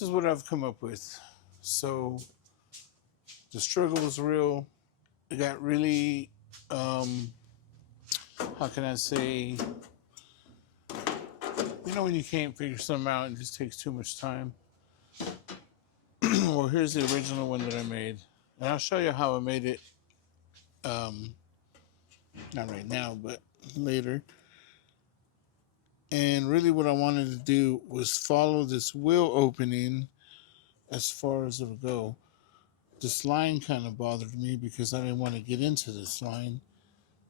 this is what I've come up with. So the struggle was real. It got really, how can I say, you know when you can't figure something out and it just takes too much time? Well, here's the original one that I made. And I'll show you how I made it, not right now, but later. And really what I wanted to do was follow this wheel opening as far as it'll go. This line kind of bothered me because I didn't want to get into this line.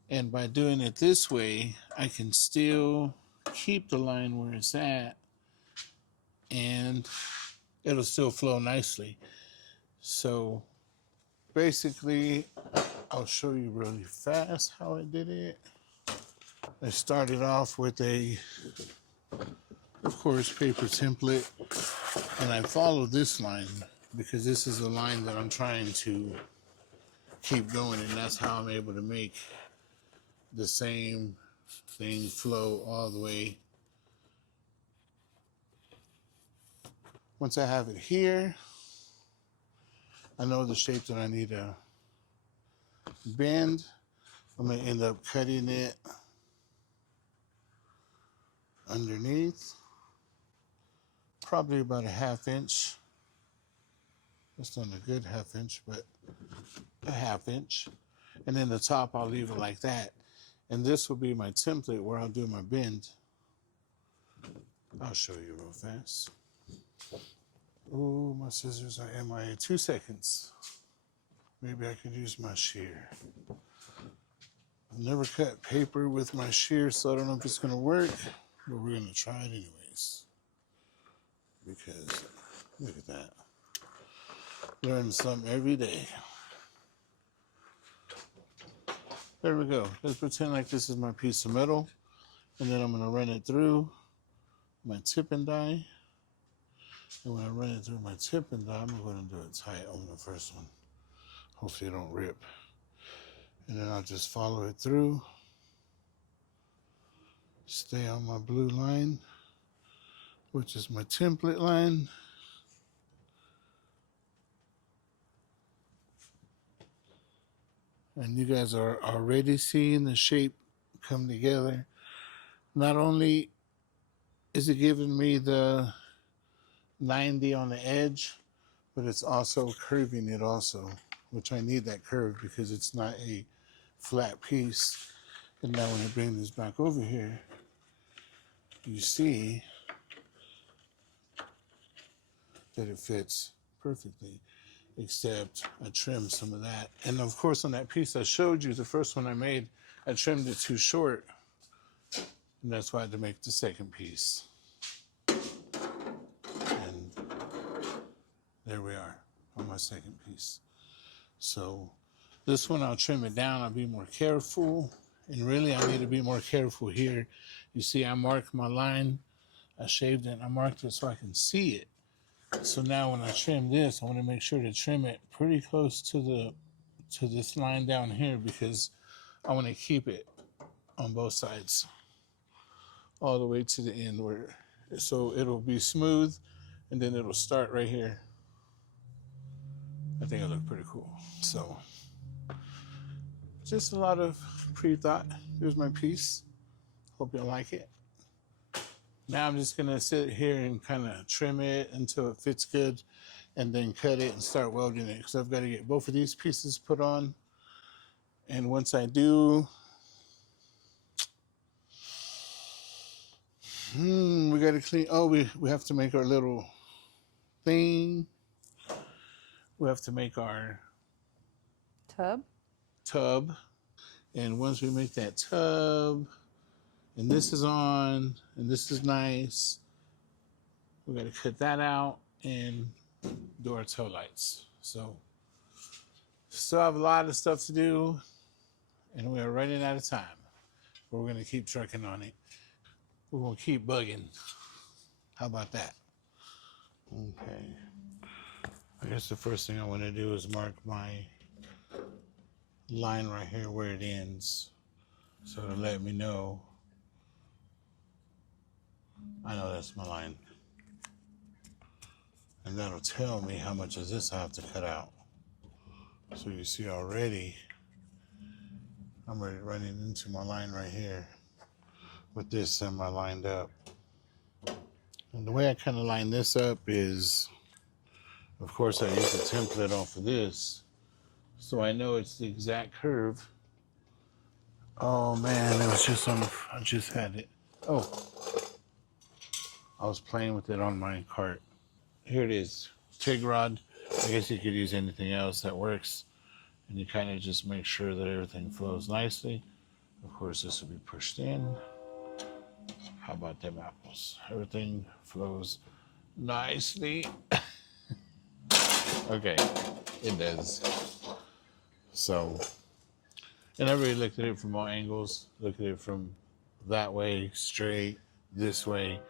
And by doing it this way, I can still keep the line where it's at and it'll still flow nicely. So basically, I'll show you really fast how I did it. I started off with a, of course, paper template, and I followed this line because this is a line that I'm trying to keep going, and that's how I'm able to make the same thing flow all the way. Once I have it here, I know the shape that I need to bend. I'm going to end up cutting it underneath, probably about a 1/2 inch. That's not a good 1/2 inch, but a 1/2 inch. And then the top, I'll leave it like that. And this will be my template where I'll do my bend. I'll show you real fast. Oh, my scissors are MIA. 2 seconds. Maybe I could use my shear. I've never cut paper with my shear, so I don't know if it's going to work, but we're going to try it anyways. Because, look at that. Learn something every day. There we go. Let's pretend like this is my piece of metal. And then I'm going to run it through my tip and die. And when I run it through my tip and die, I'm going to do it tight on the first one. Hopefully it don't rip. And then I'll just follow it through. Stay on my blue line, which is my template line. And you guys are already seeing the shape come together. Not only is it giving me the 90 on the edge, but it's also curving it also, which I need that curve because it's not a flat piece. And now when I bring this back over here, you see that it fits perfectly, except I trimmed some of that. And of course, on that piece I showed you, the first one I made, I trimmed it too short. And that's why I had to make the second piece. And there we are on my second piece. So this one, I'll trim it down. I'll be more careful. And really, I need to be more careful here. You see, I marked my line. I shaved it and I marked it so I can see it. So now when I trim this, I want to make sure to trim it pretty close to this line down here because I want to keep it on both sides all the way to the end where, so it'll be smooth and then it'll start right here. I think it'll look pretty cool. So just a lot of pre-thought. Here's my piece. Hope you'll like it. Now I'm just gonna sit here and kind of trim it until it fits good and then cut it and start welding it because I've got to get both of these pieces put on. And once I do, we got to clean. Oh, we have to make our little thing. We have to make our tub. And once we make that tub, and this is on, and this is nice, we got to cut that out and do our toe lights. So still have a lot of stuff to do, and we are running out of time. But we're going to keep trucking on it. We're going to keep bugging. How about that? Okay. I guess the first thing I want to do is mark my line right here where it ends. So to let me know. I know that's my line. And that'll tell me how much of this I have to cut out. So you see already, I'm already running into my line right here with this semi lined up. And the way I kind of line this up is, of course, I use a template off of this, so I know it's the exact curve. Oh man, it was just on, I just had it. Oh, I was playing with it on my cart. Here it is, TIG rod. I guess you could use anything else that works. And you kind of just make sure that everything flows nicely. Of course, this will be pushed in. How about them apples? Everything flows nicely. Okay, it does. So, and I really looked at it from all angles. Looked at it from that way, straight, this way,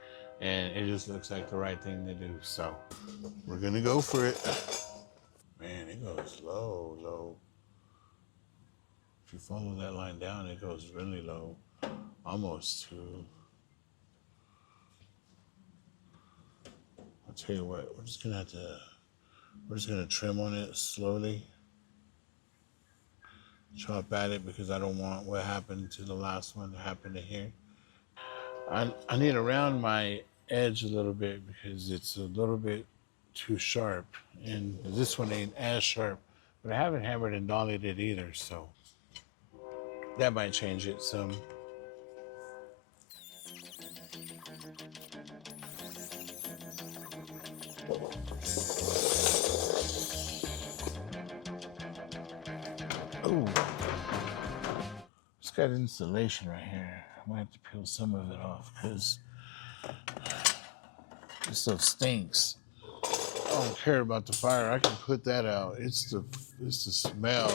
and it just looks like the right thing to do. So, we're gonna go for it. Man, it goes low, low. If you follow that line down, it goes really low, almost to. I'll tell you what, we're just gonna trim on it slowly, chop at it because I don't want what happened to the last one to happen to here. I need to round my edge a little bit because it's a little bit too sharp, and this one ain't as sharp, but I haven't hammered and dollied it either, so that might change it some. Oh, it's got insulation right here. I might have to peel some of it off because this stuff stinks. I don't care about the fire. I can put that out. It's the smell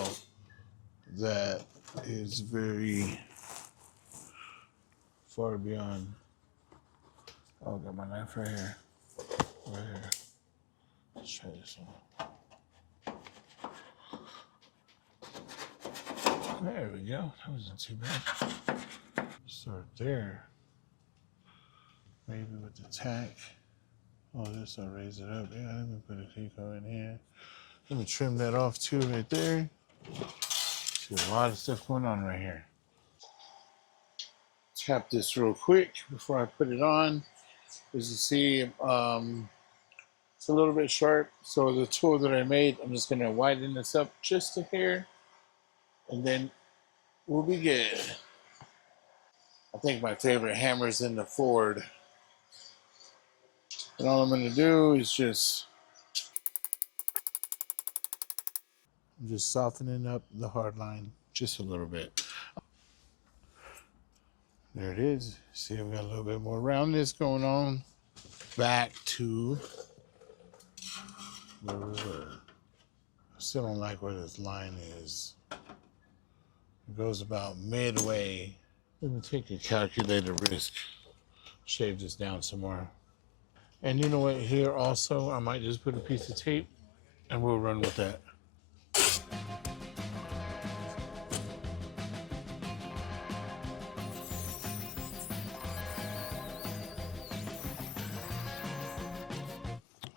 that is very far beyond. Oh, I got my knife right here. Right here. Let's try this one. There we go. That wasn't too bad. Start there. Maybe with the tack. Oh, this I'll raise it up. Yeah, let me put a Pico in here. Let me trim that off too right there. See a lot of stuff going on right here. Tap this real quick before I put it on. As you see, it's a little bit sharp. So the tool that I made, I'm just gonna widen this up just a hair, and then we'll be good. I think my favorite hammer is in the Ford. And all I'm gonna do is I'm just softening up the hard line just a little bit. There it is. See, I've got a little bit more roundness going on. Back to where we were. I still don't like where this line is. It goes about midway. Let me take a calculated risk. Shave this down some more. And you know what? Here also, I might just put a piece of tape and we'll run with that.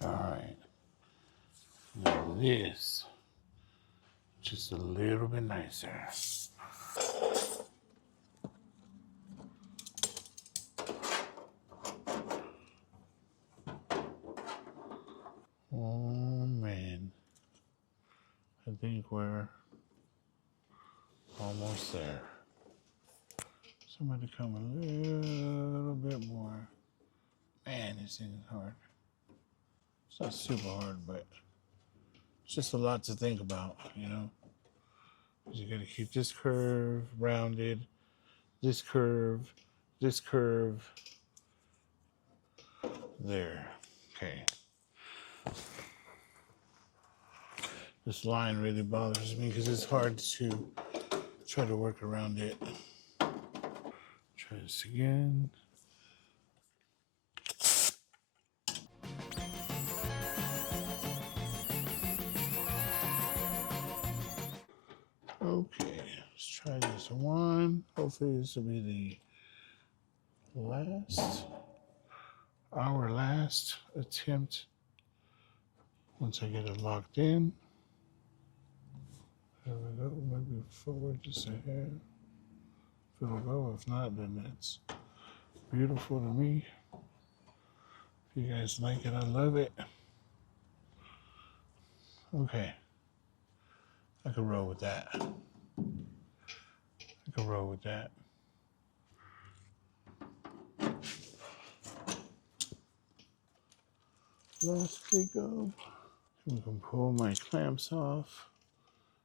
All right. Now this, just a little bit nicer. Oh man, I think we're almost there. Somebody come a little bit more. Man, this thing is hard. It's not super hard, but it's just a lot to think about, you know? You gotta keep this curve rounded, this curve, there. Okay. This line really bothers me because it's hard to try to work around it. Try this again. Okay, let's try this one. Hopefully this will be the last, our last attempt Once I get it locked in, there we go. Maybe forward just a hair. If it'll go. If not, then it's beautiful to me. If you guys like it, I love it. Okay. I can roll with that. I can roll with that. Last Cleco. We can pull my clamps off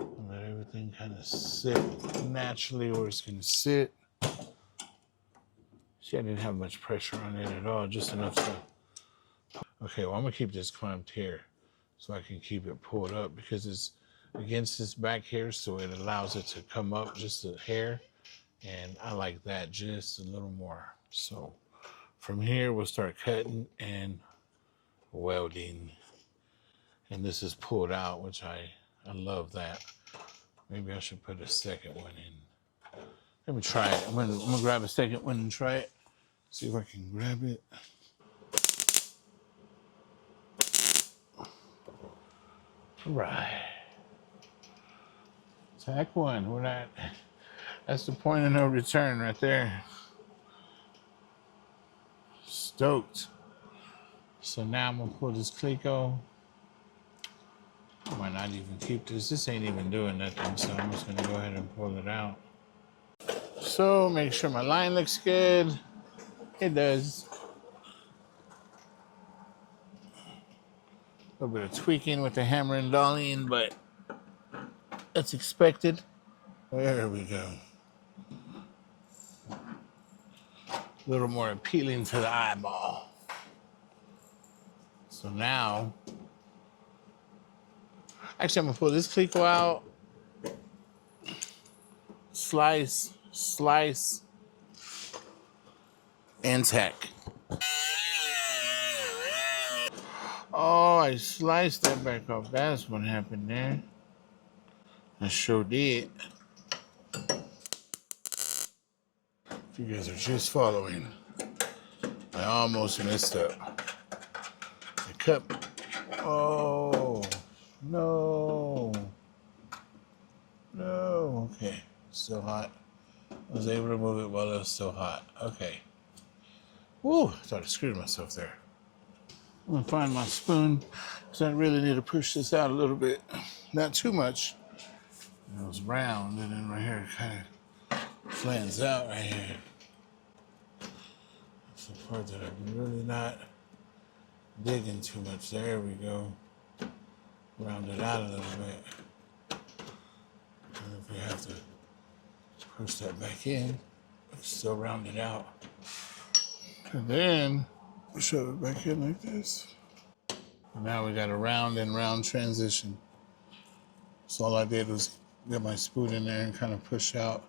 and let everything kind of sit naturally where it's going to sit. See, I didn't have much pressure on it at all, just enough to... Okay, well, I'm going to keep this clamped here so I can keep it pulled up because it's against this back here, so it allows it to come up just a hair. And I like that just a little more. So from here, we'll start cutting and welding. And this is pulled out, which I love that. Maybe I should put a second one in. Let me try it. I'm gonna grab a second one and try it. See if I can grab it. All right. Tack one. We're not. That's the point of no return right there. Stoked. So now I'm gonna pull this Cleco. I might not even keep this. This ain't even doing nothing, so I'm just gonna go ahead and pull it out. So make sure my line looks good. It does. A little bit of tweaking with the hammer and dollying, but that's expected. There we go. A little more appealing to the eyeball. So now, actually I'm gonna pull this Cleco out, slice, slice, and tack. Oh, I sliced that back off. That's what happened there. I sure did. If you guys are just following, I almost messed up. I cut. Oh, no. No. Okay, still hot. I was able to move it while it was still hot. Okay. Woo, I thought I screwed myself there. I'm gonna find my spoon because I really need to push this out a little bit. Not too much. It was round and then right here it kind of flans out right here. That's the part that I'm really not digging too much. There we go. Round it out a little bit. And if we have to push that back in, still round it out. And then shove it back in like this. And now we got a round and round transition. So all I did was get my spoon in there and kind of push out.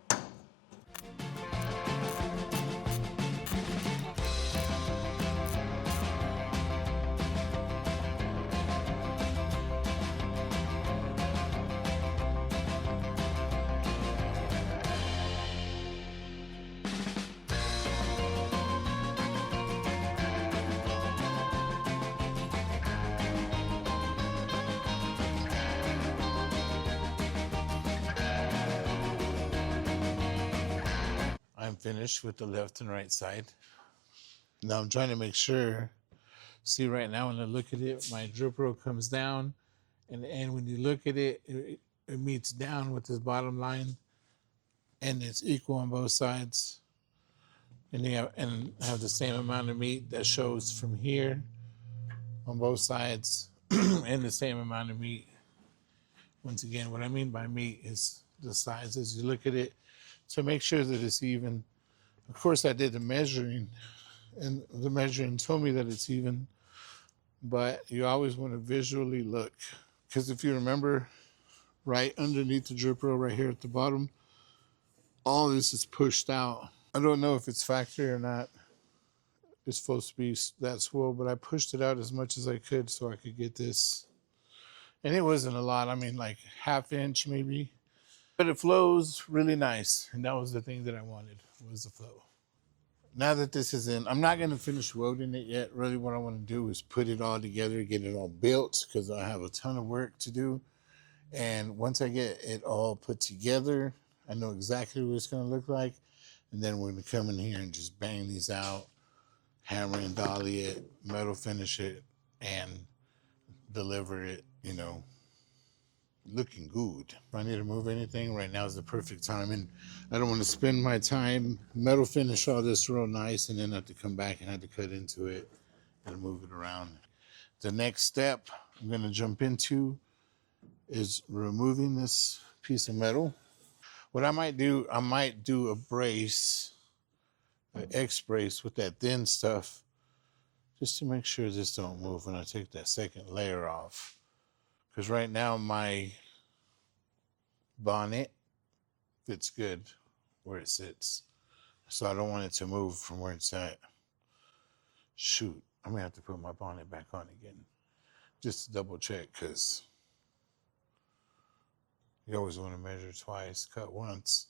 I'm finished with the left and right side. Now I'm trying to make sure. See right now when I look at it, my drip row comes down and when you look at it, it meets down with this bottom line and it's equal on both sides. And you have the same amount of meat that shows from here on both sides and the same amount of meat. Once again, what I mean by meat is the size as you look at it to make sure that it's even. Of course, I did the measuring and the measuring told me that it's even, but you always want to visually look. Because if you remember, right underneath the drip row right here at the bottom, all this is pushed out. I don't know if it's factory or not. It's supposed to be that swole, but I pushed it out as much as I could so I could get this. And it wasn't a lot. I mean, like ½ inch maybe. But it flows really nice. And that was the thing that I wanted, was the flow. now that this is in, I'm not going to finish welding it yet. Really what I want to do is put it all together, get it all built, because I have a ton of work to do. And once I get it all put together, I know exactly what it's going to look like. And then we're going to come in here and just bang these out, hammer and dolly it, metal finish it, and deliver it, looking good. If I need to move anything, right now is the perfect time. And I don't want to spend my time metal finish all this real nice and then have to come back and have to cut into it and move it around. The next step I'm going to jump into is removing this piece of metal. What I might do a brace, an X brace with that thin stuff, just to make sure this don't move when I take that second layer off. Because right now my bonnet fits good where it sits. So I don't want it to move from where it's at. Shoot, I'm going to have to put my bonnet back on again. Just to double check, because you always want to measure twice, cut once.